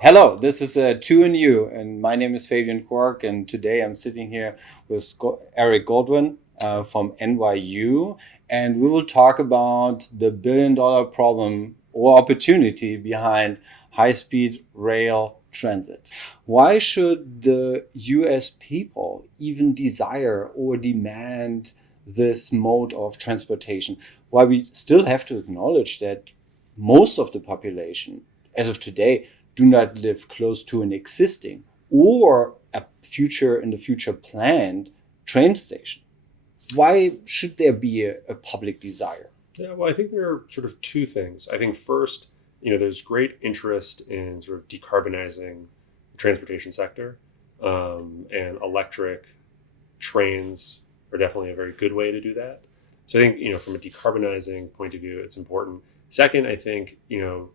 Hello, this is 2 and You, and my name is Fabian Koark, and today I'm sitting here with Eric Goldwyn from NYU, and we will talk about the billion-dollar problem or opportunity behind high-speed rail transit. Why should the US people even desire or demand this mode of transportation? Why we still have to acknowledge that most of the population, as of today, do not live close to an existing or a future in the future planned train station. Why should there be a public desire? Yeah, well, I think there are sort of two things. I think first, there's great interest in sort of decarbonizing the transportation sector, and electric trains are definitely a very good way to do that. So I think, from a decarbonizing point of view, it's important. Second, I think,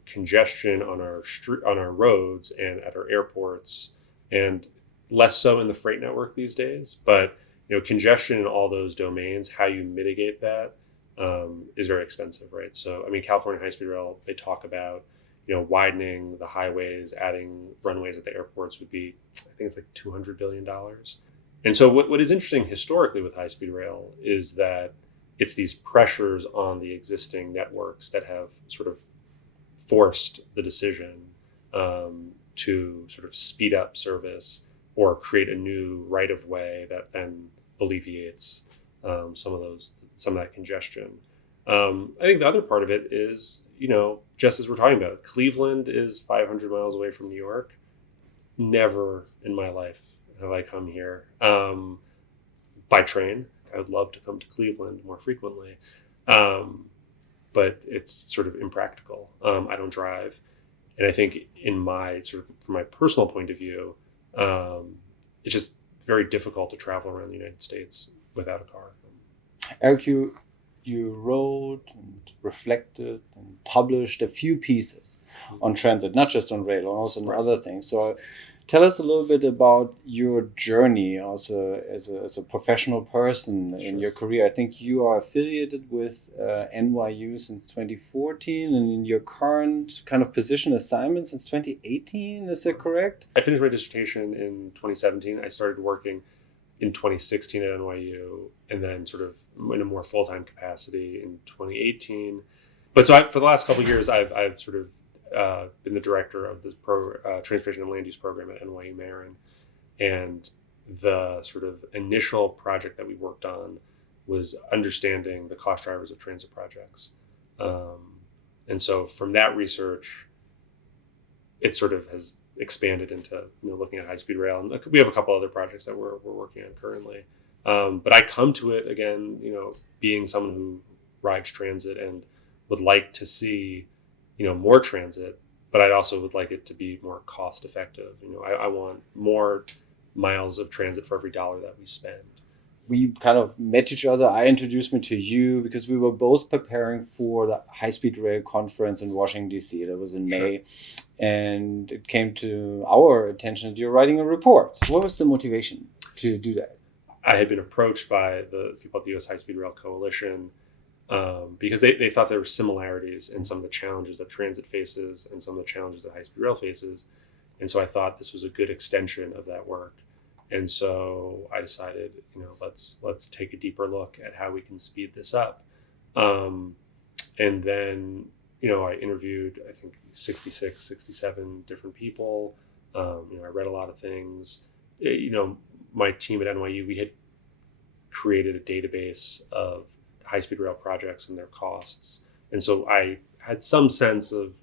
congestion on on our roads and at our airports, and less so in the freight network these days, but congestion in all those domains, how you mitigate that is very expensive, right? So, I mean, California High Speed Rail, they talk about, widening the highways, adding runways at the airports would be, I think it's like $200 billion. And so what is interesting historically with high speed rail is that it's these pressures on the existing networks that have sort of forced the decision to sort of speed up service or create a new right of way that then alleviates some of that congestion. I think the other part of it is, just as we're talking about, Cleveland is 500 miles away from New York. Never in my life have I come here by train. I would love to come to Cleveland more frequently, but it's sort of impractical. I don't drive, and I think from my personal point of view, it's just very difficult to travel around the United States without a car. Eric, you wrote and reflected and published a few pieces on transit, not just on rail, also on other things. So tell us a little bit about your journey also as a professional person in your career. I think you are affiliated with NYU since 2014 and in your current kind of position assignment since 2018. Is that correct? I finished my dissertation in 2017. I started working in 2016 at NYU, and then sort of in a more full-time capacity in 2018. But so for the last couple of years, I've sort of been the director of the Transportation and Land Use program at NYU Marin. And the sort of initial project that we worked on was understanding the cost drivers of transit projects. And so from that research, it sort of has expanded into looking at high-speed rail. And we have a couple other projects that we're working on currently. But I come to it, again, being someone who rides transit and would like to see more transit, but I also would like it to be more cost effective. I want more miles of transit for every dollar that we spend. We kind of met each other. I introduced me to you because we were both preparing for the High Speed Rail conference in Washington, D.C. That was in May. And it came to our attention that you're writing a report. So what was the motivation to do that? I had been approached by the people at the U.S. High Speed Rail Coalition because they thought there were similarities in some of the challenges that transit faces and some of the challenges that high speed rail faces. And so I thought this was a good extension of that work. And so I decided, let's take a deeper look at how we can speed this up. And then, I interviewed, I think, 66, 67 different people. I read a lot of things. My team at NYU, we had created a database of high-speed rail projects and their costs. And so I had some sense of,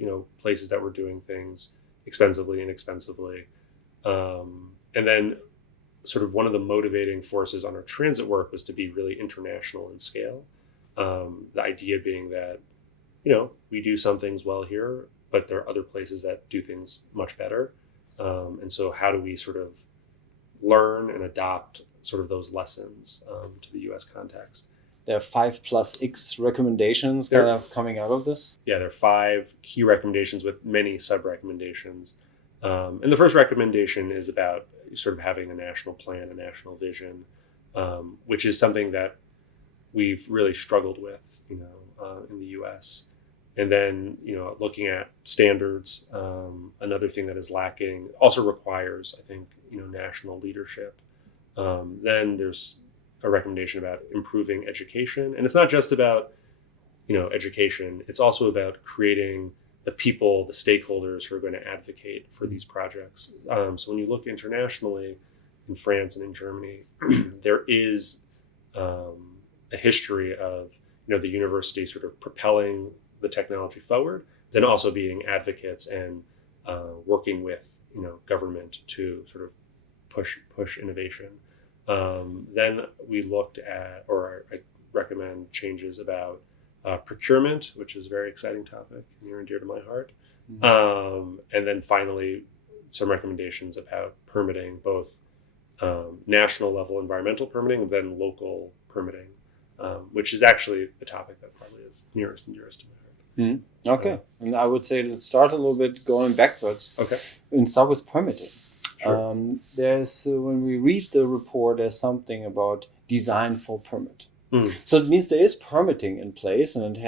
places that were doing things expensively, inexpensively. And then sort of one of the motivating forces on our transit work was to be really international in scale. The idea being that, we do some things well here, but there are other places that do things much better. And so how do we sort of learn and adopt sort of those lessons to the U.S. context? There are 5+X recommendations kind of coming out of this. Yeah, there are 5 key recommendations with many sub-recommendations. And the first recommendation is about sort of having a national plan, a national vision, which is something that we've really struggled with, in the U.S. And then, looking at standards, another thing that is lacking, also requires, I think, national leadership. Then there's a recommendation about improving education. And it's not just about, education. It's also about creating the people, the stakeholders who are going to advocate for these projects. So when you look internationally, in France and in Germany, there is a history of, the university sort of propelling the technology forward, then also being advocates and working with government to sort of push innovation. Then we looked at, or I recommend changes about procurement, which is a very exciting topic, near and dear to my heart. And then finally, some recommendations about permitting, both national level environmental permitting and then local permitting, which is actually the topic that probably is nearest and dearest to my heart. Okay, and I would say let's start a little bit going backwards. Okay. And start with permitting. Sure. There's when we read the report, there's something about design for permit. So it means there is permitting in place, and it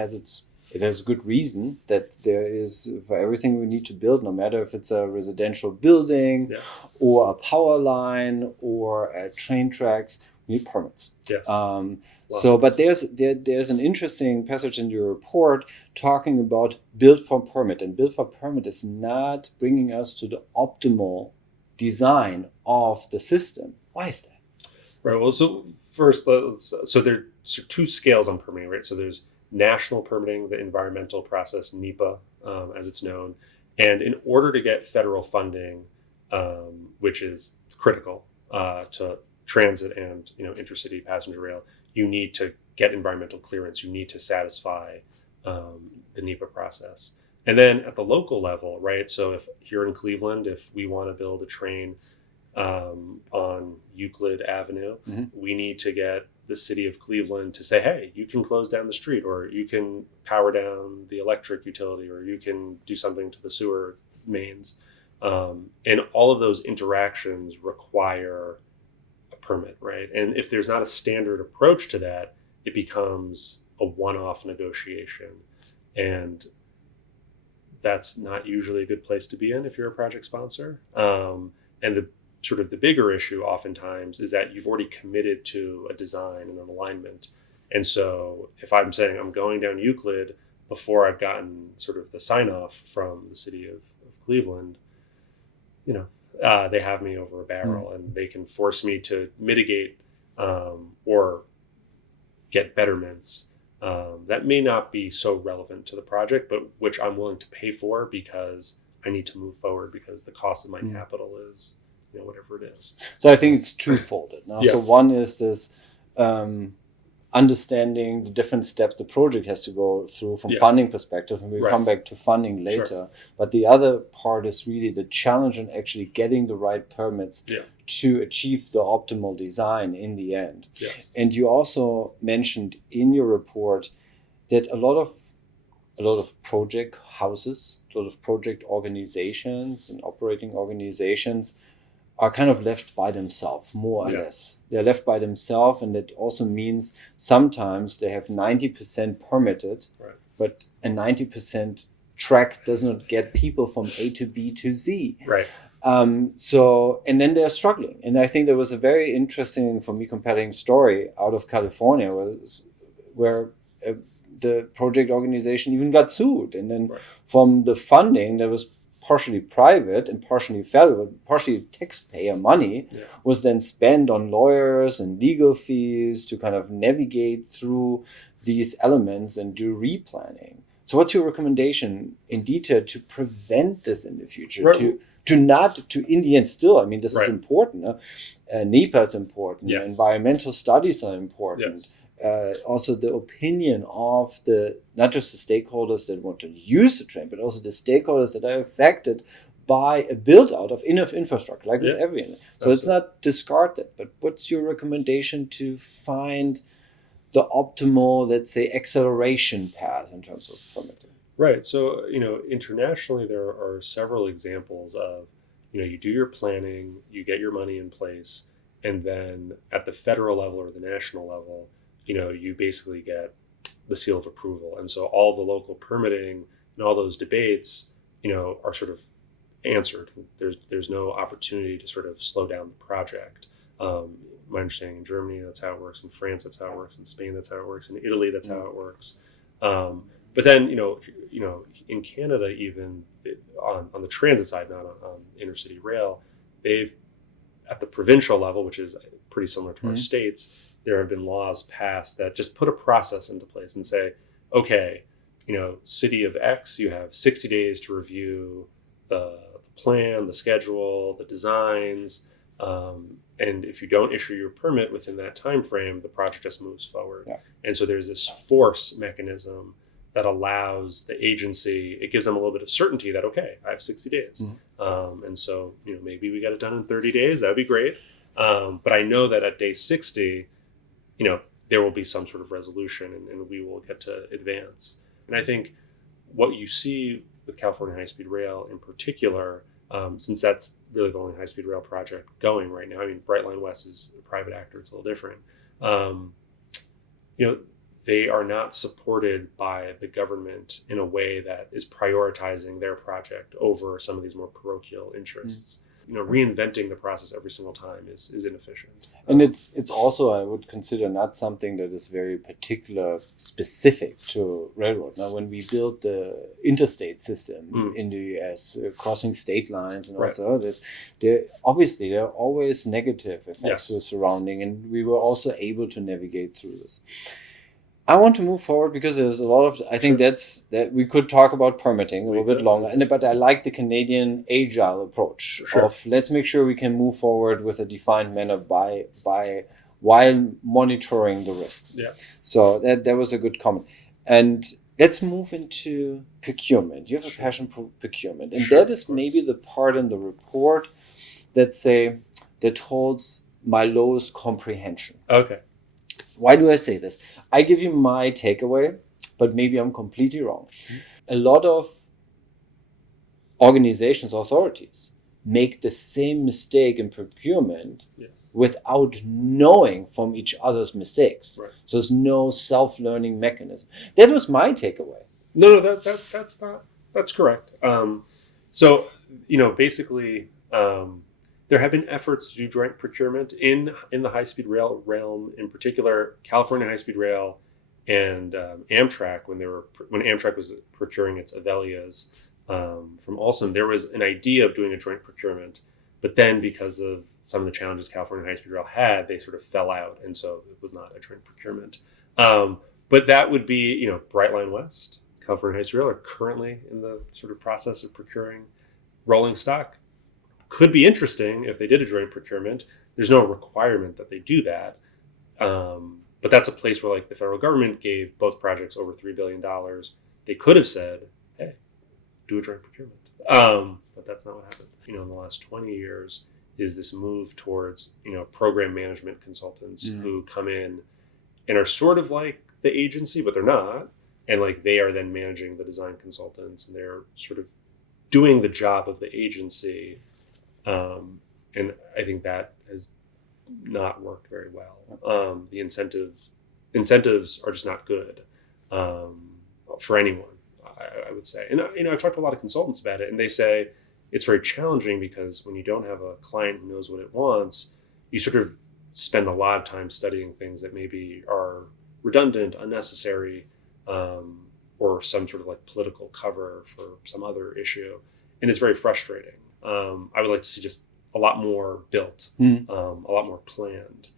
has good reason that there is for everything we need to build, no matter if it's a residential building or a power line or train tracks, we need permits. Yes. But there's an interesting passage in your report talking about build for permit, and build for permit is not bringing us to the optimal design of the system. Why is that? Right. Well, so first, there are two scales on permitting, right? So there's national permitting, the environmental process, NEPA, as it's known, and in order to get federal funding, which is critical to transit and intercity passenger rail, you need to get environmental clearance. You need to satisfy the NEPA process. And then at the local level, right? So if here in Cleveland, if we want to build a train on Euclid Avenue, we need to get the city of Cleveland to say, hey, you can close down the street, or you can power down the electric utility, or you can do something to the sewer mains. And all of those interactions require a permit, right? And if there's not a standard approach to that, it becomes a one-off negotiation. And that's not usually a good place to be in if you're a project sponsor. And the bigger issue oftentimes is that you've already committed to a design and an alignment. And so if I'm saying I'm going down Euclid before I've gotten sort of the sign off from the city of Cleveland, they have me over a barrel, and they can force me to mitigate or get betterments that may not be so relevant to the project, but which I'm willing to pay for because I need to move forward because the cost of my capital is whatever it is. So I think it's twofold. So one is this understanding the different steps the project has to go through from funding perspective, and we'll come back to funding later. Sure. But the other part is really the challenge in actually getting the right permits to achieve the optimal design in the end. Yes. And you also mentioned in your report that a lot of project houses, a lot of project organizations and operating organizations are kind of left by themselves, more or less. They're left by themselves, and that also means sometimes they have 90% permitted, but a 90% track does not get people from A to B to Z. Right. And then they're struggling. And I think there was a very interesting, for me, compelling story out of California where the project organization even got sued. And then from the funding that was partially private and partially federal, partially taxpayer money, was then spent on lawyers and legal fees to kind of navigate through these elements and do replanning. So what's your recommendation in detail to prevent this in the future? In the end still, I mean, this is important. NEPA is important. Yes. Environmental studies are important. Yes. Also the opinion of not just the stakeholders that want to use the train, but also the stakeholders that are affected by a build out of infrastructure, like with everything. So it's not discarded, but what's your recommendation to find the optimal, let's say, acceleration path in terms of permitting? Right. So, internationally, there are several examples of, you do your planning, you get your money in place, and then at the federal level or the national level, you basically get the seal of approval. And so all the local permitting and all those debates, are sort of answered. There's no opportunity to sort of slow down the project. My understanding in Germany, that's how it works. In France, that's how it works. In Spain, that's how it works. In Italy, that's how it works. But then, in Canada, even on the transit side, not on intercity rail, they've, at the provincial level, which is pretty similar to our states, there have been laws passed that just put a process into place and say, okay, city of X, you have 60 days to review the plan, the schedule, the designs, and if you don't issue your permit within that time frame, the project just moves forward. Yeah. And so there's this force mechanism that allows the agency, it gives them a little bit of certainty that, okay, I have 60 days. And so, maybe we got it done in 30 days, that would be great. But I know that at day 60, there will be some sort of resolution and we will get to advance. And I think what you see with California High-Speed Rail in particular, since that's really the only high-speed rail project going right now. I mean, Brightline West is a private actor; it's a little different. They are not supported by the government in a way that is prioritizing their project over some of these more parochial interests. Reinventing the process every single time is inefficient. And it's also, I would consider, not something that is very particular specific to railroad. Now, when we built the interstate system in the US, crossing state lines and also this, there are always negative effects to the surrounding, and we were also able to navigate through this. I want to move forward because there's a lot of, I think that we could talk about permitting a little bit longer, but I like the Canadian agile approach of let's make sure we can move forward with a defined manner by while monitoring the risks. Yeah. So that was a good comment. And let's move into procurement. You have a passion for procurement, and that is maybe the part in the report that holds my lowest comprehension. Okay. Why do I say this? I give you my takeaway, but maybe I'm completely wrong. A lot of organizations, authorities, make the same mistake in procurement without knowing from each other's mistakes. Right. So there's no self-learning mechanism. That was my takeaway. No, that's correct. So, basically, there have been efforts to do joint procurement in the high-speed rail realm, in particular, California High-Speed Rail and Amtrak. When Amtrak was procuring its Avelias from Olson, there was an idea of doing a joint procurement, but then because of some of the challenges California High-Speed Rail had, they sort of fell out, and so it was not a joint procurement. But that would be, Brightline West, California High-Speed Rail are currently in the sort of process of procuring rolling stock. Could be interesting if they did a joint procurement. There's no requirement that they do that. But that's a place where the federal government gave both projects over $3 billion. They could have said, hey, do a joint procurement. But that's not what happened. In the last 20 years is this move towards, program management consultants who come in and are sort of like the agency, but they're not. And they are then managing the design consultants, and they're sort of doing the job of the agency. And I think that has not worked very well. The incentives are just not good for anyone, I would say. And I've talked to a lot of consultants about it, and they say it's very challenging because when you don't have a client who knows what it wants, you sort of spend a lot of time studying things that maybe are redundant, unnecessary, or some sort of political cover for some other issue, and it's very frustrating. I would like to see just a lot more built, a lot more planned.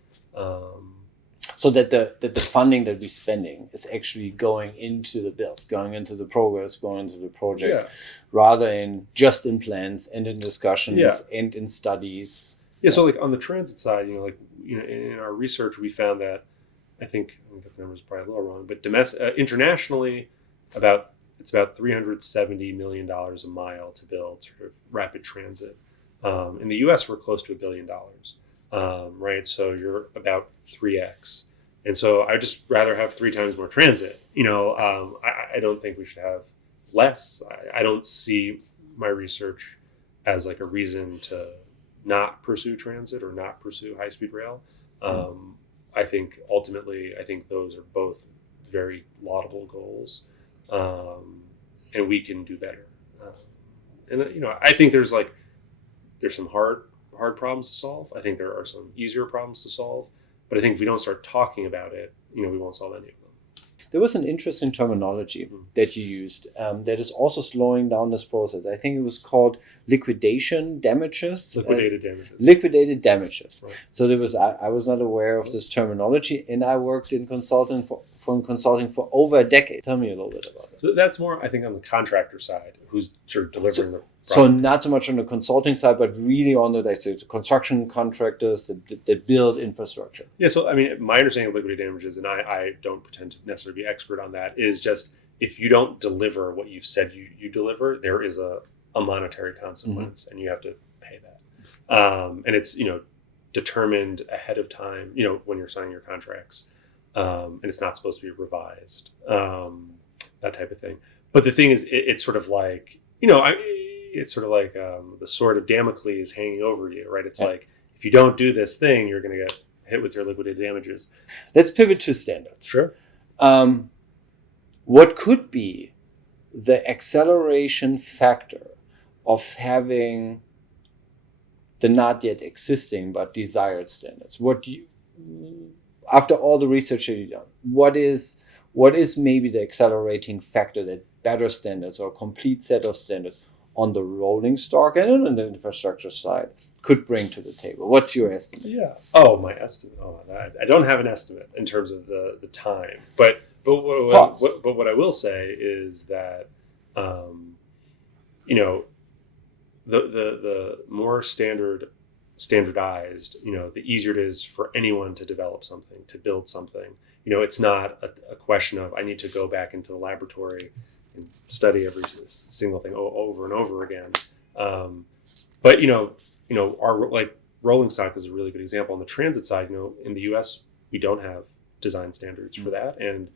So that the funding that we're spending is actually going into the build, going into the progress, going into the project, rather than just in plans and in discussions and in studies. Yeah. So on the transit side, in our research, we found that I think the numbers are probably a little wrong, but internationally, it's about $370 million a mile to build sort of rapid transit. In the U.S., we're close to $1 billion, right? So you're about 3x. And so I just rather have 3 times more transit. I don't think we should have less. I don't see my research as a reason to not pursue transit or not pursue high-speed rail. I think ultimately, those are both very laudable goals, and we can do better. And I think there's some hard problems to solve. I think there are some easier problems to solve, but I think if we don't start talking about it, we won't solve any of them. There was an interesting terminology that you used that is also slowing down this process. I think it was called liquidation damages. Liquidated damages. Liquidated damages. Right. So there was I was not aware of this terminology, and I worked in consulting for over a decade. Tell me a little bit about it. So that's more, I think, on the contractor side, who's sort of delivering the product. So not so much on the consulting side, but really on the construction contractors that build infrastructure. Yeah, so I mean, my understanding of liquidated damages, and I don't pretend to necessarily be expert on that, is just if you don't deliver what you've said you deliver, there is a monetary consequence, and you have to pay that. And it's determined ahead of time, when you're signing your contracts, and it's not supposed to be revised, that type of thing. But the thing is, it's sort of like it's sort of like the sword of Damocles hanging over you, right? It's like, if you don't do this thing, you're going to get hit with your liquidated damages. Let's pivot to standards. Sure. What could be the acceleration factor of having the not yet existing but desired standards? After all the research that you've done, what is maybe the accelerating factor that better standards or a complete set of standards on the rolling stock and on the infrastructure side could bring to the table? What's your estimate? Yeah. Oh, my estimate. Oh, I don't have an estimate in terms of the time, but what I will say is that the more standardized, the easier it is for anyone to develop something, to build something. It's not a question of I need to go back into the laboratory and study every single thing over and over again. But our rolling stock is a really good example. On the transit side, in the US, we don't have design standards for that. And,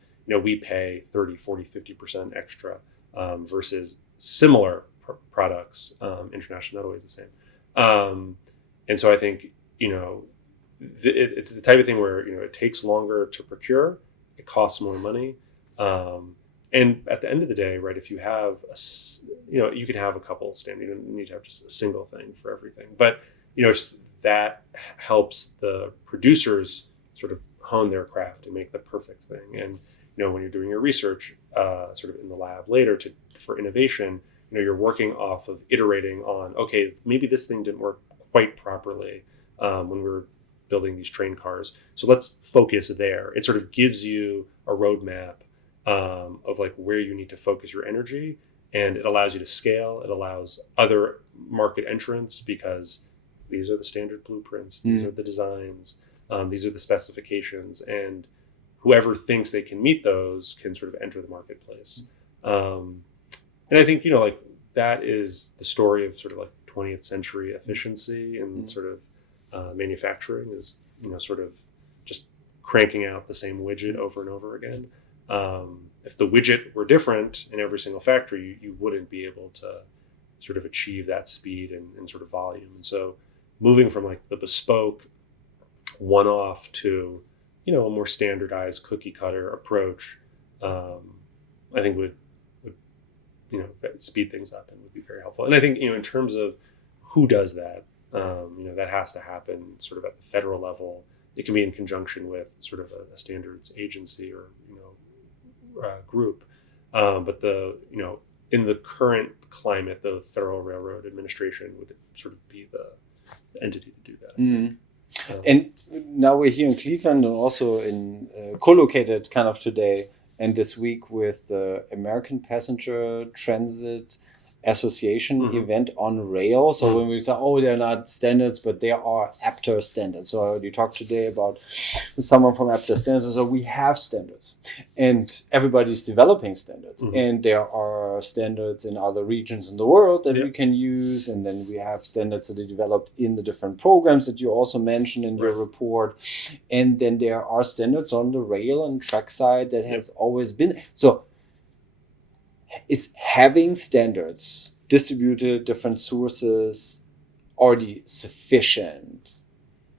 we pay 30, 40, 50% extra versus similar products. International, not always the same. And so I think, it's the type of thing where, it takes longer to procure, it costs more money. And at the end of the day, right, if you have, you can have a couple standards, you don't need to have just a single thing for everything. But, just that helps the producers sort of hone their craft and make the perfect thing. And, when you're doing your research sort of in the lab later for innovation, you're working off of iterating on, okay, maybe this thing didn't work quite properly when we were building these train cars. So let's focus there. It sort of gives you a roadmap of where you need to focus your energy, and it allows you to scale. It allows other market entrants because these are the standard blueprints, these are the designs, these are the specifications, and whoever thinks they can meet those can sort of enter the marketplace. And I think that is the story of sort of 20th century efficiency and sort of manufacturing is sort of just cranking out the same widget over and over again. If the widget were different in every single factory, you wouldn't be able to sort of achieve that speed and sort of volume. And so moving from the bespoke one-off to, a more standardized cookie cutter approach, I think would speed things up and would be very helpful. And I think, in terms of who does that, that has to happen sort of at the federal level. It can be in conjunction with sort of a standards agency or, group. But in the current climate, the Federal Railroad Administration would sort of be the entity to do that. Mm. And now we're here in Cleveland and also in co-located kind of today and this week with the American Passenger Transit Association event on rail. So when we say, they're not standards, but they are APTA standards. So I already talked today about someone from APTA standards. So we have standards and everybody's developing standards. And there are standards in other regions in the world that we can use. And then we have standards that are developed in the different programs that you also mentioned in your report. And then there are standards on the rail and track side that has always been. So is having standards distributed different sources already sufficient?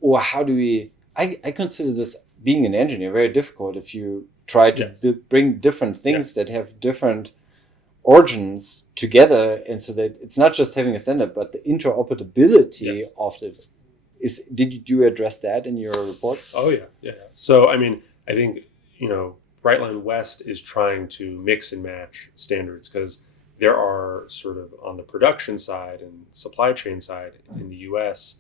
Or how do we, I consider this, being an engineer, very difficult if you try to bring different things that have different origins together, and so that it's not just having a standard, but the interoperability of it. Did you address that in your report? Oh yeah. So I mean, I think Brightline West is trying to mix and match standards, because there are sort of on the production side and supply chain side in the U.S.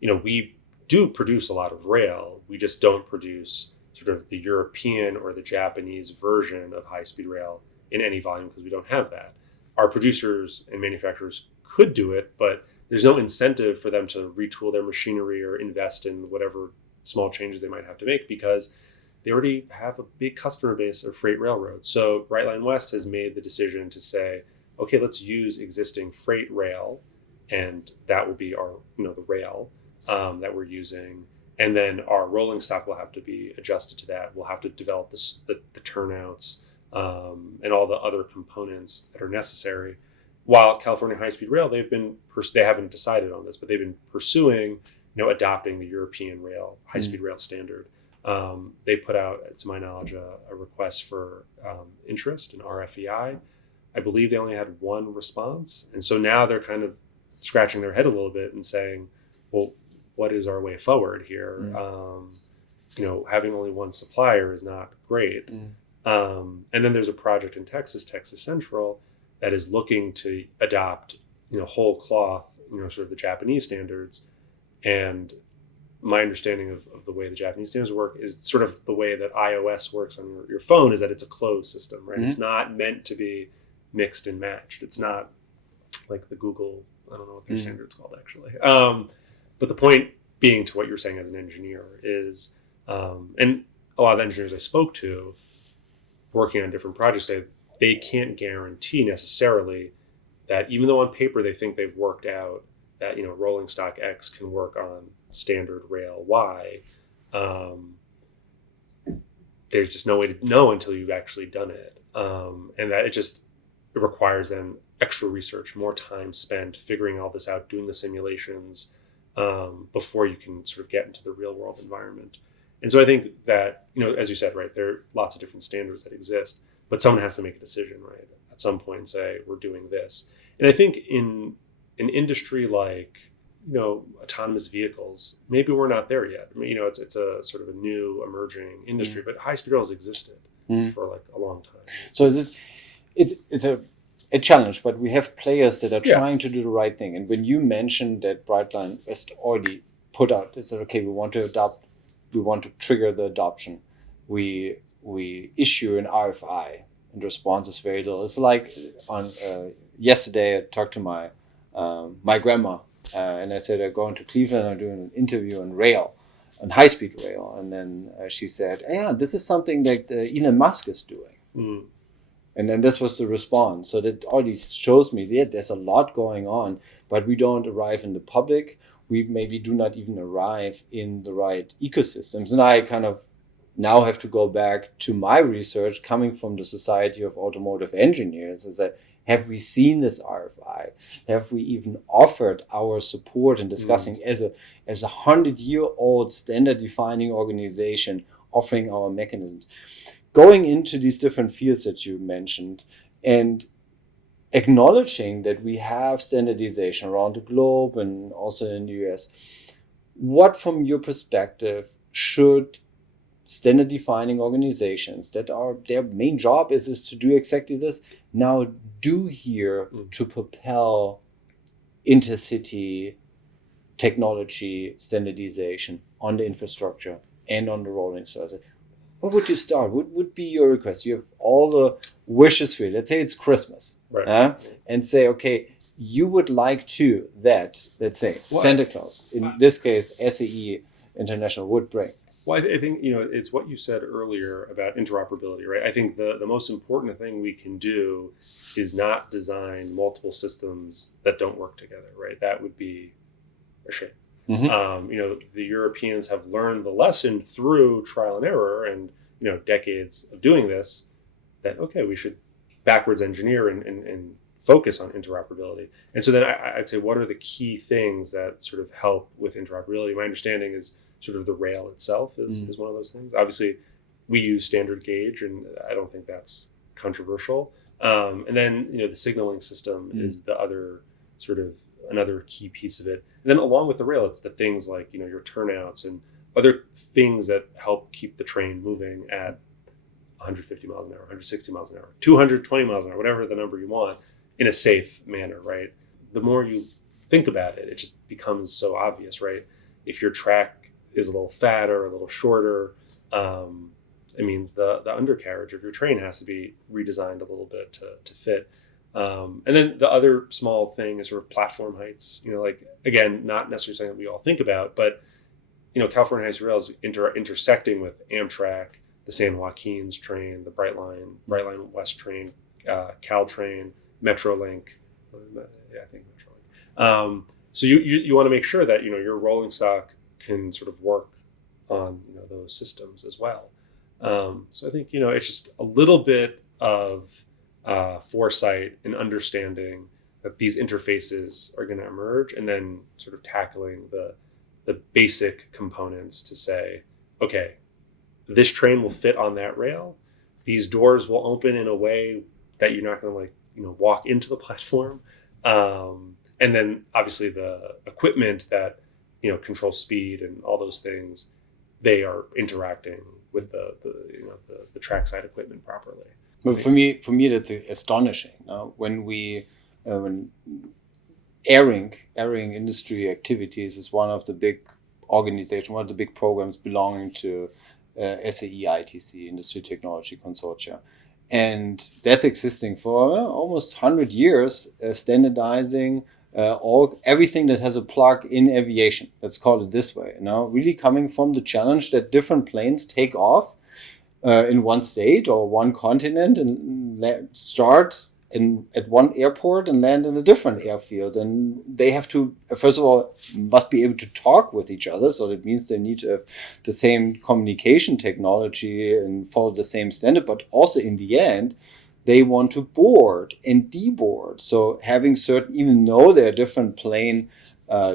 We do produce a lot of rail. We just don't produce sort of the European or the Japanese version of high-speed rail in any volume, because we don't have that. Our producers and manufacturers could do it, but there's no incentive for them to retool their machinery or invest in whatever small changes they might have to make, because they already have a big customer base of freight railroads. So Brightline West has made the decision to say, okay, let's use existing freight rail, and that will be our, the rail that we're using. And then our rolling stock will have to be adjusted to that. We'll have to develop the turnouts and all the other components that are necessary. While California High-Speed Rail, they haven't decided on this, but they've been pursuing, adopting the European rail, high-speed rail standard. They put out, to my knowledge, a request for interest in RFEI. I believe they only had one response. And so now they're kind of scratching their head a little bit and saying, well, what is our way forward here? Having only one supplier is not great. And then there's a project in Texas Central, that is looking to adopt, whole cloth, sort of the Japanese standards. And my understanding of the way the Japanese standards work is sort of the way that iOS works on your phone, is that it's a closed system, right? It's not meant to be mixed and matched. It's not like the Google, I don't know what their standard's called actually. But the point being, to what you're saying as an engineer, is, and a lot of the engineers I spoke to working on different projects say they can't guarantee necessarily that, even though on paper they think they've worked out that, rolling stock X can work on standard rail Y, there's just no way to know until you've actually done it. And that it requires then extra research, more time spent figuring all this out, doing the simulations, before you can sort of get into the real world environment. And so I think that, as you said, right, there are lots of different standards that exist, but someone has to make a decision, right, at some point and say, we're doing this. And I think in an industry like, autonomous vehicles, maybe we're not there yet. I mean, it's a sort of a new emerging industry, but high-speed rail has existed for like a long time. So it's a challenge, but we have players that are trying to do the right thing. And when you mentioned that Brightline West already put out, they said, okay, we want to trigger the adoption. We issue an RFI, and the response is very little. It's like on yesterday, I talked to my grandma, and I said, I'm going to Cleveland, I'm doing an interview on rail, on high-speed rail. And then she said, yeah, this is something that Elon Musk is doing. And then this was the response. So that already shows me that there's a lot going on, but we don't arrive in the public. We maybe do not even arrive in the right ecosystems. And I kind of now have to go back to my research coming from the Society of Automotive Engineers, is that, have we seen this RFI? Have we even offered our support in discussing as a 100-year-old standard defining organization, offering our mechanisms? Going into these different fields that you mentioned and acknowledging that we have standardization around the globe and also in the US, what from your perspective should standard defining organizations that are their main job is to do exactly this now do here to propel intercity technology standardization on the infrastructure and on the rolling stock? What would you start? What would be your request? You have all the wishes for you. Let's say it's Christmas, right? And say, okay, you would like to that, let's say, Santa Claus, in this case, SAE International would bring. Well, I think, it's what you said earlier about interoperability, right? I think the most important thing we can do is not design multiple systems that don't work together, right? That would be a shame. The Europeans have learned the lesson through trial and error and, decades of doing this, that, okay, we should backwards engineer and focus on interoperability. And so then I'd say, what are the key things that sort of help with interoperability? My understanding is sort of the rail itself is one of those things. Obviously, we use standard gauge, and I don't think that's controversial. And then, the signaling system is the other sort of another key piece of it. And then along with the rail, it's the things like, your turnouts and other things that help keep the train moving at 150 miles an hour, 160 miles an hour, 220 miles an hour, whatever the number you want, in a safe manner, right? The more you think about it, it just becomes so obvious, right? If your track is a little fatter, a little shorter, it means the undercarriage of your train has to be redesigned a little bit to fit. And then the other small thing is sort of platform heights. Like, again, not necessarily something that we all think about, but California Heights Rail is intersecting with Amtrak, the San Joaquin's train, the Brightline West train, Caltrain, Metrolink. I think Metrolink. So you want to make sure that your rolling stock can sort of work on those systems as well. So I think it's just a little bit of foresight and understanding that these interfaces are going to emerge, and then sort of tackling the basic components to say, okay, this train will fit on that rail. These doors will open in a way that you're not going to walk into the platform. And then obviously the equipment that, controls speed and all those things, they are interacting with the trackside equipment properly. But for me, that's astonishing. When airing industry activities is one of the big organizations, one of the big programs belonging to SAE ITC, Industry Technology Consortia. And that's existing for almost 100 years, standardizing everything that has a plug in aviation. Let's call it this way. Really coming from the challenge that different planes take off in one state or one continent and start at one airport and land in a different airfield. And they have to, first of all, must be able to talk with each other. So that means they need to have the same communication technology and follow the same standard. But also in the end, they want to board and deboard. So having certain, even though there are different plane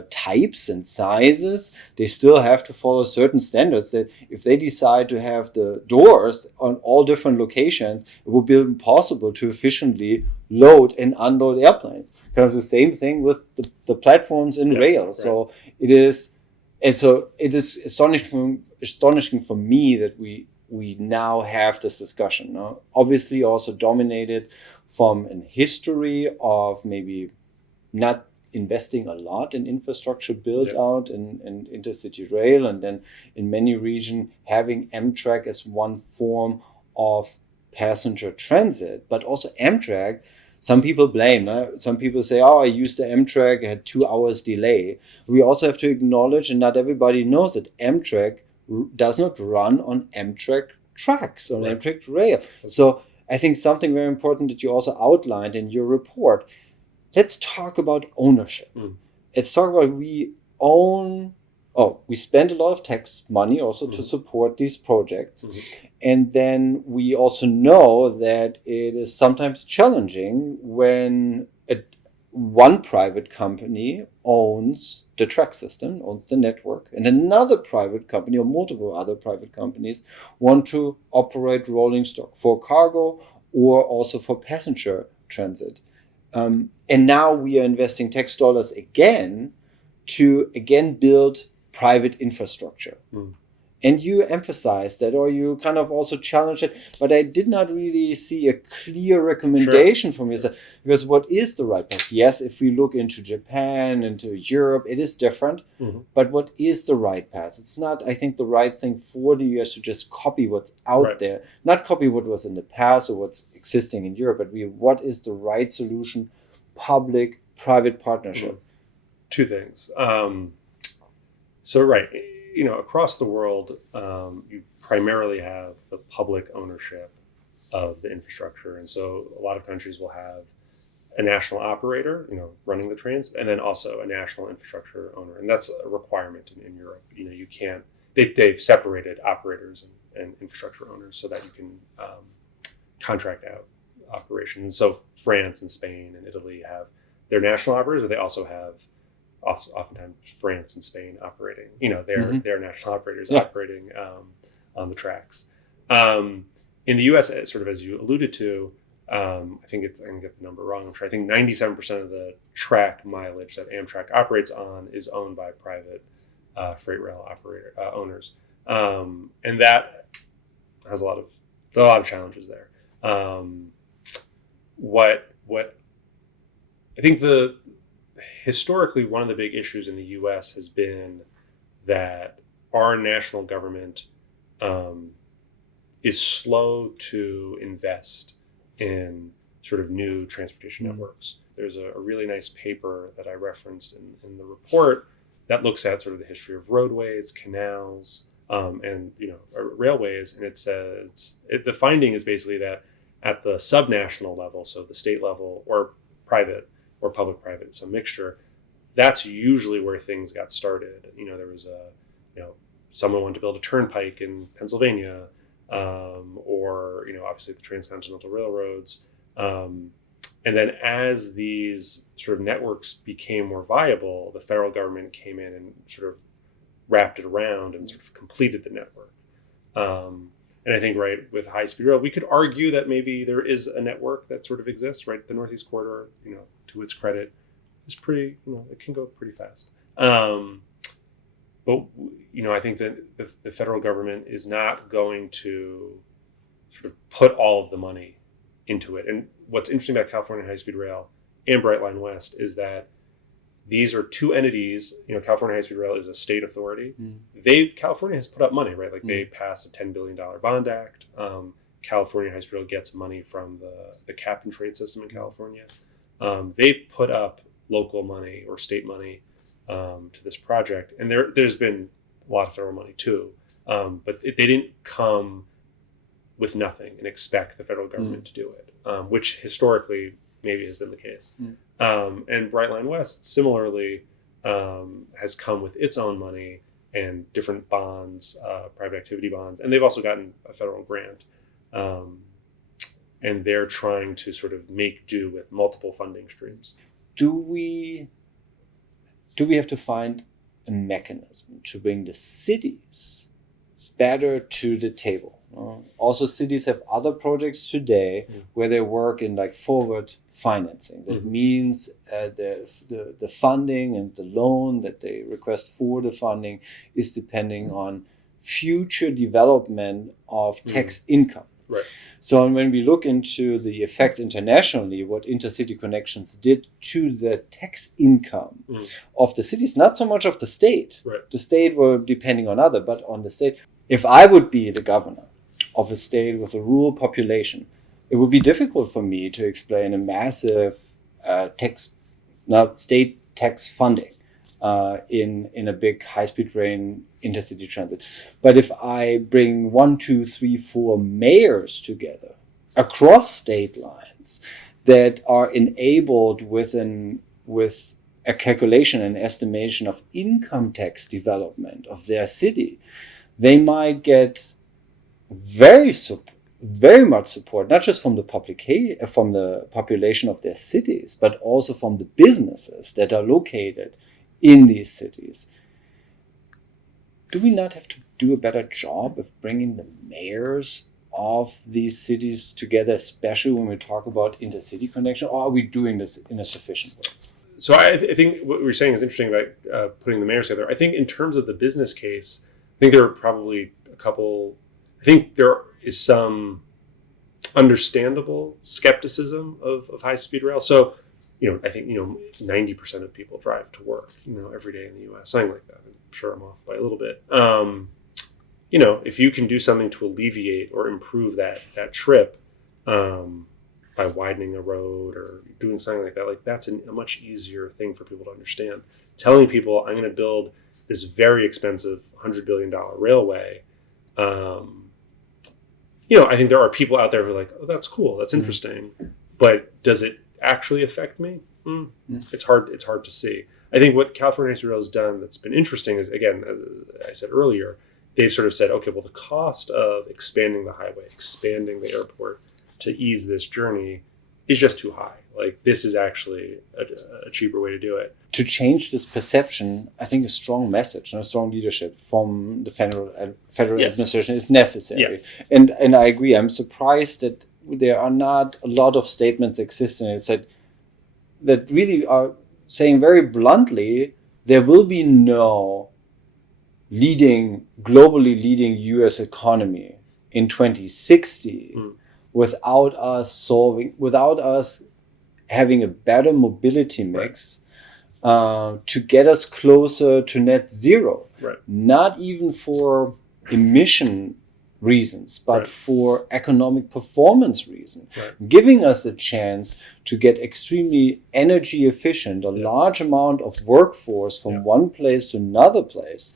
types and sizes, they still have to follow certain standards that if they decide to have the doors on all different locations, it will be impossible to efficiently load and unload airplanes. Kind of the same thing with the platforms in rail. Right. So it is astonishing for me that we now have this discussion. Obviously also dominated from a history of maybe not investing a lot in infrastructure build out and intercity rail, and then in many regions having Amtrak as one form of passenger transit. But also Amtrak, some people blame. Some people say, I used the Amtrak, I had 2 hours delay. We also have to acknowledge, and not everybody knows, that Amtrak does not run on Amtrak tracks, on Amtrak rail. So I think something very important that you also outlined in your report. Let's talk about ownership. Let's talk about we spend a lot of tax money also to support these projects. And then we also know that it is sometimes challenging when one private company owns the track system, owns the network, and another private company or multiple other private companies want to operate rolling stock for cargo or also for passenger transit. And now we are investing tax dollars again to build private infrastructure. And you emphasized that, or you kind of also challenged it, but I did not really see a clear recommendation from you. Because what is the right path? Yes, if we look into Japan, into Europe, it is different. But what is the right path? It's not, I think, the right thing for the US to just copy what's out there, not copy what was in the past or what's existing in Europe, but what is the right solution, public-private partnership? Two things. Across the world, you primarily have the public ownership of the infrastructure. And so a lot of countries will have a national operator, running the trains, and then also a national infrastructure owner. And that's a requirement in Europe. You can't, they've separated operators and infrastructure owners so that you can contract out operations. And so France and Spain and Italy have their national operators, but they also have oftentimes France and Spain operating, their national operators operating on the tracks. In the U.S., sort of as you alluded to, I think I'm going to get the number wrong. I think 97% of the track mileage that Amtrak operates on is owned by private freight rail owners, and that has a lot of challenges there. What I think historically one of the big issues in the U.S. has been that our national government is slow to invest in sort of new transportation networks. There's a really nice paper that I referenced in the report that looks at sort of the history of roadways, canals, and railways, and it says the finding is basically that at the subnational level, so the state level or private or public-private, it's a mixture. That's usually where things got started. There was someone wanted to build a turnpike in Pennsylvania, or obviously the transcontinental railroads. And then as these sort of networks became more viable, the federal government came in and sort of wrapped it around and sort of completed the network. And I think, right, with high-speed rail, we could argue that maybe there is a network that sort of exists, right? The Northeast Corridor, to its credit, is pretty, it can go pretty fast. But, I think that the federal government is not going to sort of put all of the money into it. And what's interesting about California High-Speed Rail and Brightline West is that these are two entities. California High-Speed Rail is a state authority. California has put up money, right? Like they passed a $10 billion bond act. California High-Speed Rail gets money from the cap and trade system in California. They've put up local money or state money to this project, and there's been a lot of federal money too, but they didn't come with nothing and expect the federal government to do it, which historically maybe has been the case. And Brightline West similarly has come with its own money and different bonds, private activity bonds, and they've also gotten a federal grant, and they're trying to sort of make do with multiple funding streams. Do we have to find a mechanism to bring the cities better to the table? Also, cities have other projects today where they work in like forward financing. That means the funding and the loan that they request for the funding is depending on future development of tax income. Right. So when we look into the effects internationally, what intercity connections did to the tax income of the cities, not so much of the state. Right. The state were depending on other, but on the state. If I would be the governor of a state with a rural population, it would be difficult for me to explain a massive state tax funding in a big high-speed train intercity transit. But if I bring 1, 2, 3, 4 mayors together across state lines that are enabled with a calculation and estimation of income tax development of their city, they might get very much support, not just from the population of their cities, but also from the businesses that are located in these cities. Do we not have to do a better job of bringing the mayors of these cities together, especially when we talk about intercity connection, or are we doing this in a sufficient way? So I think what we're saying is interesting about putting the mayors together. I think in terms of the business case, I think there are probably a couple. I think there is some understandable skepticism of high-speed rail. So, I think 90% of people drive to work, every day in the U.S. Something like that. I'm sure I'm off by a little bit. If you can do something to alleviate or improve that trip by widening a road or doing something like that, that's a much easier thing for people to understand. Telling people I'm going to build this very expensive $100 billion railway. I think there are people out there who are like, oh, that's cool, that's interesting, but does it actually affect me? It's hard to see. I think what California High-Speed Rail has done that's been interesting is, again, as I said earlier, they've sort of said, okay, well, the cost of expanding the highway, expanding the airport to ease this journey is just too high. Like, this is actually a cheaper way to do it. To change this perception, I think a strong message and a strong leadership from the federal Yes. administration is necessary. Yes. And I agree. I'm surprised that there are not a lot of statements existing. It's that really are saying very bluntly, there will be no globally leading US economy in 2060 without us having a better mobility mix to get us closer to net zero. Right. Not even for emission reasons, but for economic performance reasons, giving us a chance to get extremely energy efficient, a large amount of workforce from one place to another place.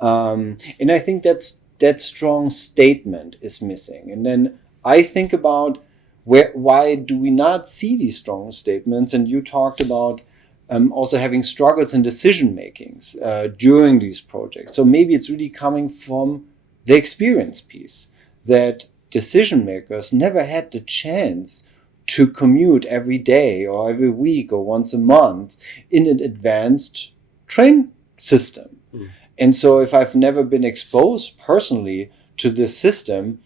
And I think that strong statement is missing. And then I think about why do we not see these strong statements? And you talked about also having struggles in decision makings during these projects. So maybe it's really coming from the experience piece, that decision makers never had the chance to commute every day or every week or once a month in an advanced train system. And so if I've never been exposed personally to this system,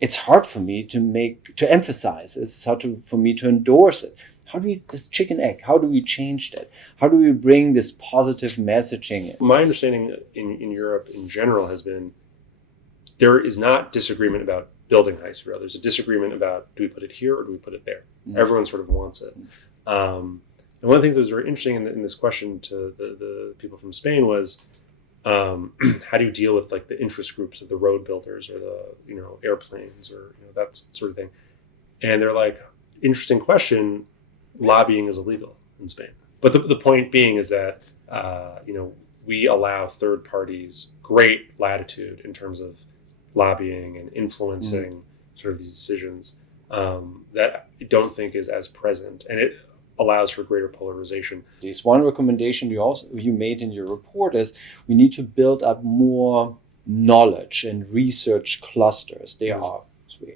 it's hard for me to emphasize. It's hard for me to endorse it. This chicken egg, how do we change that? How do we bring this positive messaging in? My understanding in Europe in general has been, there is not disagreement about building high-speed rail. There's a disagreement about, do we put it here or do we put it there? Everyone sort of wants it. And one of the things that was very interesting in this question to the people from Spain was, how do you deal with like the interest groups of the road builders or the airplanes or that sort of thing? And they're like, interesting question. Lobbying is illegal in Spain, but the point being is that we allow third parties great latitude in terms of lobbying and influencing sort of these decisions that I don't think is as present, and it allows for greater polarization. This one recommendation you made in your report is we need to build up more knowledge and research clusters. They are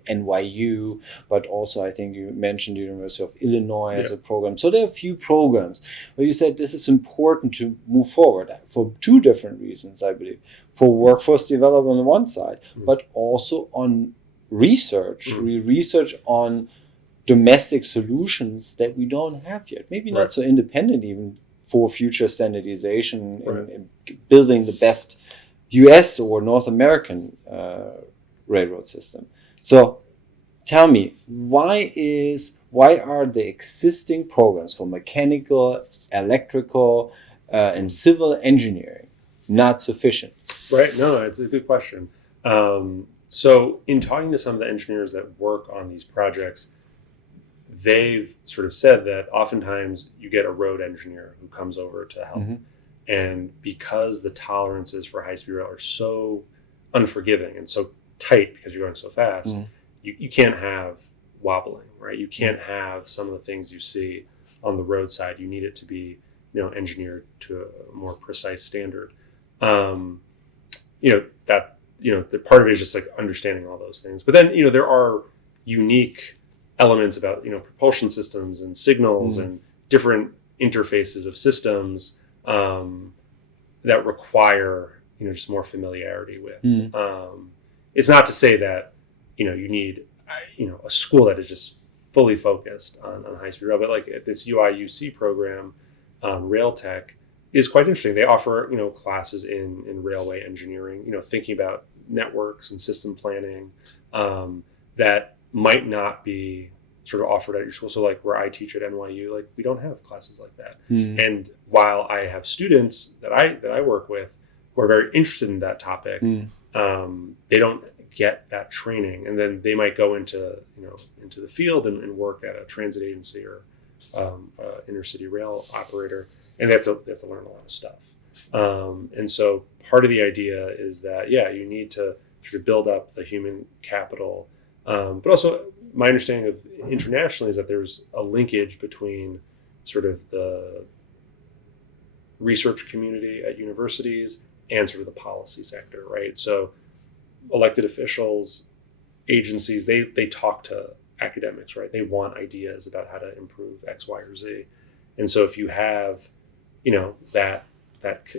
NYU, but also I think you mentioned the University of Illinois as a program. So there are a few programs where you said this is important to move forward for two different reasons, I believe. For workforce development on one side, but also on research, research on domestic solutions that we don't have yet. Maybe not so independent even for future standardization in building the best US or North American railroad system. So tell me, why are the existing programs for mechanical, electrical, and civil engineering not sufficient? Right. No, it's a good question. So in talking to some of the engineers that work on these projects, they've sort of said that oftentimes you get a road engineer who comes over to help. And because the tolerances for high-speed rail are so unforgiving and so tight because you're going so fast, you can't have wobbling, right? You can't have some of the things you see on the roadside. You need it to be, engineered to a more precise standard. The part of it is just like understanding all those things. But then, there are unique elements about, propulsion systems and signals and different interfaces of systems that require, just more familiarity with. It's not to say that, you need, a school that is just fully focused on high-speed rail, but like at this UIUC program, Rail Tech is quite interesting. They offer, classes in railway engineering, thinking about networks and system planning that might not be sort of offered at your school. So like where I teach at NYU, like we don't have classes like that. And while I have students that I work with who are very interested in that topic, they don't get that training, and then they might go into the field and work at a transit agency or intercity rail operator, and they have to learn a lot of stuff. And so part of the idea is that you need to sort of build up the human capital, but also my understanding of internationally is that there's a linkage between sort of the research community at universities and sort of the policy sector, right? So elected officials, agencies, they talk to academics, right? They want ideas about how to improve X, Y, or Z. And so if you have, that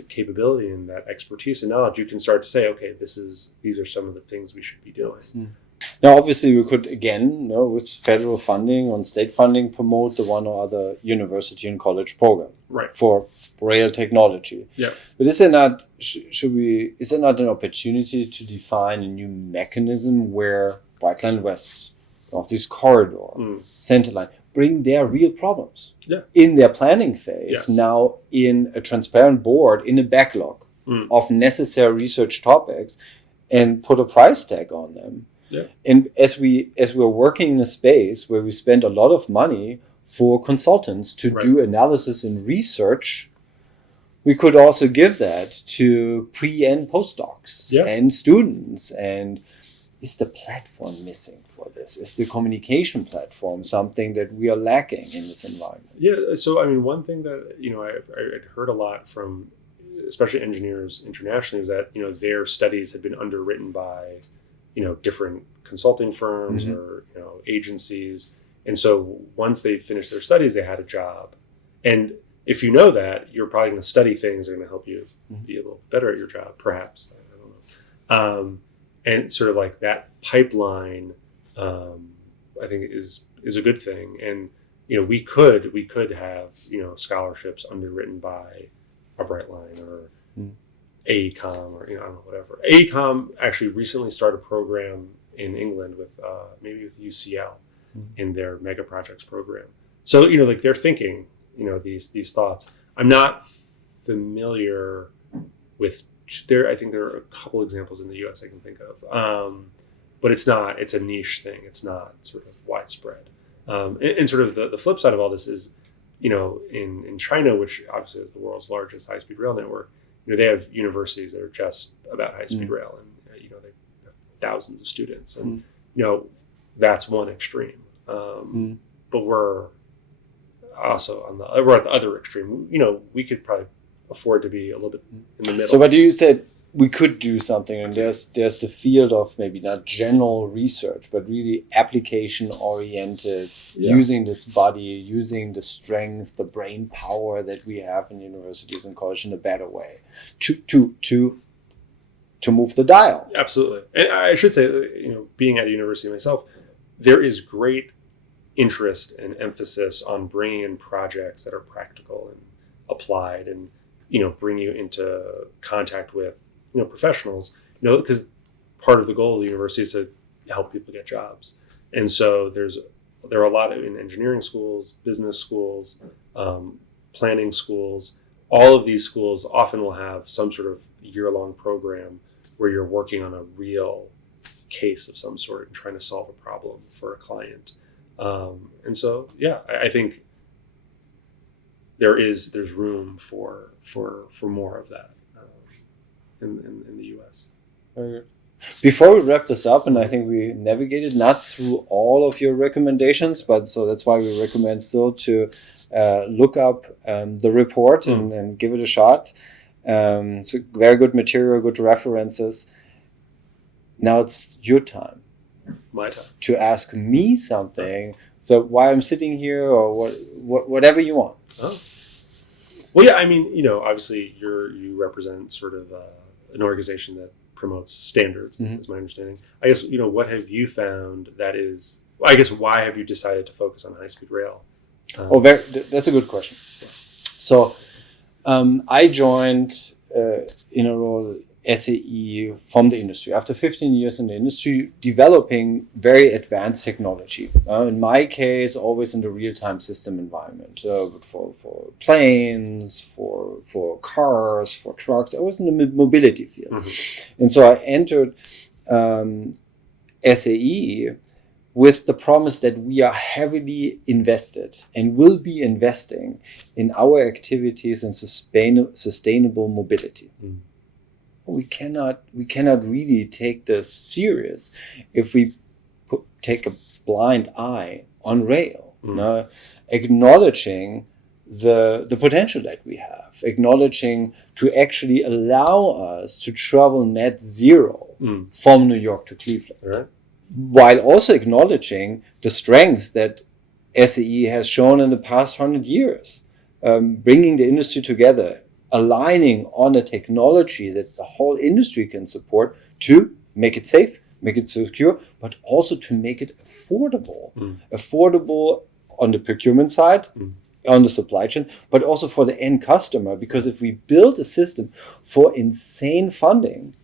capability and that expertise and knowledge, you can start to say, okay, these are some of the things we should be doing. Now, obviously, we could, again, with federal funding and state funding, promote the one or other university and college program for rail technology. Yeah. But is there not an opportunity to define a new mechanism where Brightline West, Northeast Corridor, Centerline, bring their real problems in their planning phase, now in a transparent board, in a backlog of necessary research topics, and put a price tag on them? Yeah. And as we're working in a space where we spend a lot of money for consultants to do analysis and research, we could also give that to pre and postdocs and students. And is the platform missing for this? Is the communication platform something that we are lacking in this environment? Yeah. So, I mean, one thing that, I'd heard a lot from, especially engineers internationally, is that, their studies had been underwritten by, different consulting firms or, agencies. And so once they finished their studies, they had a job. And if you know that, you're probably going to study things that are going to help you be a little better at your job, perhaps. I don't know. And sort of like that pipeline, I think is a good thing. And, we could have, scholarships underwritten by a Brightline or AECOM or, I don't know, whatever. AECOM actually recently started a program in England with maybe with UCL in their mega projects program. So, like they're thinking, these thoughts. I'm not familiar with I think there are a couple examples in the US I can think of. But it's a niche thing. It's not sort of widespread. And sort of the flip side of all this is, in China, which obviously is the world's largest high-speed rail network, they have universities that are just about high-speed rail, and they have thousands of students, and that's one extreme. But we're also we're at the other extreme. We could probably afford to be a little bit in the middle. So, but you said we could do something, and there's the field of maybe not general research, but really application oriented, using this body, using the strengths, the brain power that we have in universities and college in a better way to move the dial. Absolutely. And I should say, being at a university myself, there is great interest and emphasis on bringing in projects that are practical and applied, and bring you into contact with professionals, because part of the goal of the university is to help people get jobs. And so there are a lot in engineering schools, business schools, planning schools. All of these schools often will have some sort of year-long program where you're working on a real case of some sort and trying to solve a problem for a client. And so, I think there's room for more of that in the U.S. Very good. Before we wrap this up, and I think we navigated not through all of your recommendations, but so that's why we recommend still to look up the report and give it a shot. It's a very good material, good references. Now it's your time. My time. To ask me something. So why I'm sitting here, or whatever you want. Oh. Well, yeah, I mean, obviously you represent sort of an organization that promotes standards, is my understanding. I guess, what have you found why have you decided to focus on high-speed rail? That's a good question. So I joined in a role SAE from the industry. After 15 years in the industry, developing very advanced technology. In my case, always in the real-time system environment. For planes, for cars, for trucks. I was in the mobility field. And so I entered SAE with the promise that we are heavily invested and will be investing in our activities in sustainable mobility. We cannot really take this serious if we take a blind eye on rail, acknowledging the potential that we have, acknowledging to actually allow us to travel net zero from New York to Cleveland. Right. while also acknowledging the strengths that SAE has shown in the past 100 years, bringing the industry together, aligning on a technology that the whole industry can support to make it safe, make it secure, but also to make it affordable. Affordable on the procurement side, on the supply chain, but also for the end customer. Because if we build a system for insane funding,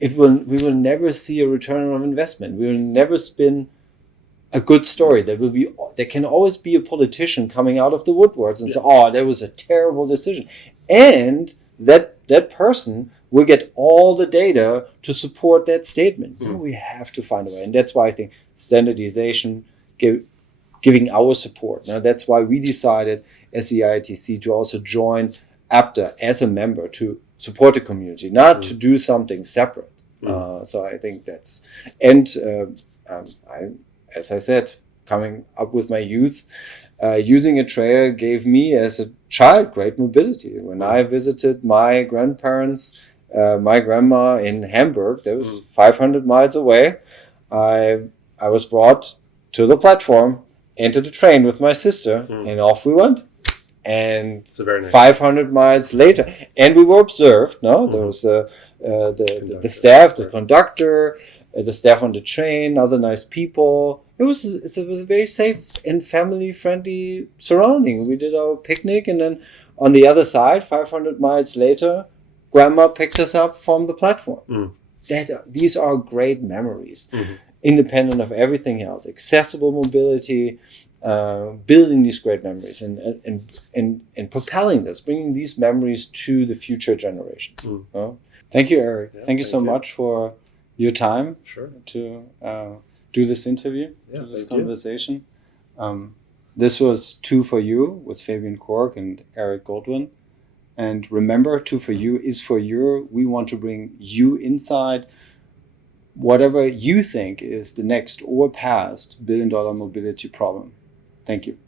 we will never see a return on investment. We will never spin a good story. There can always be a politician coming out of the woodworks and say, "Oh, that was a terrible decision," and that person will get all the data to support that statement. We have to find a way, and that's why I think standardization, giving our support. Now, that's why we decided SAE ITC to also join APTA as a member to support the community, not to do something separate. So I think that's, and as I said, coming up with my youth, using a trailer gave me as a child great mobility. When I visited my grandparents, my grandma in Hamburg, that was 500 miles away, I was brought to the platform, into the train with my sister, and off we went. And nice. 500 miles later, and we were observed. No, there was the staff, the conductor, the staff on the train, other nice people. It was a very safe and family friendly surrounding. We did our picnic, and then on the other side, 500 miles later, Grandma picked us up from the platform. These are great memories, independent of everything else. Accessible mobility. Building these great memories and propelling this, bringing these memories to the future generations. Thank you, Eric. Thank you so much for your time to do this interview, this conversation. This was Two for You with Fabian Koark and Eric Goldwyn. And remember, Two for You is for you. We want to bring you inside whatever you think is the next or past $1 billion mobility problem. Thank you.